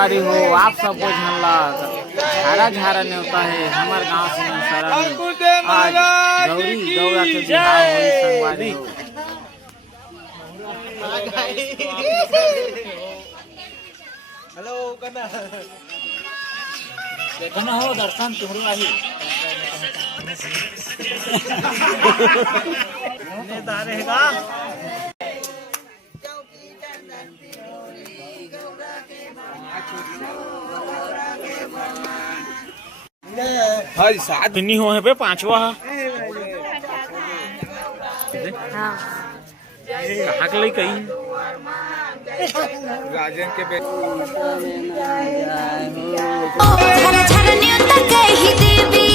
संगवारी हो आप सबको झनला झारा झारा न्योता है हमार गांव से सारा में आज गौरी गौरा के बिहाव होई संगवारी हो। हेलो कना देखना हो दर्शन तुमरो आही ने तारेगा हां साथ नहीं हो है पे पांचवा हाँ कहां के लिए कही राजन के झरझरनियों तक ही देवी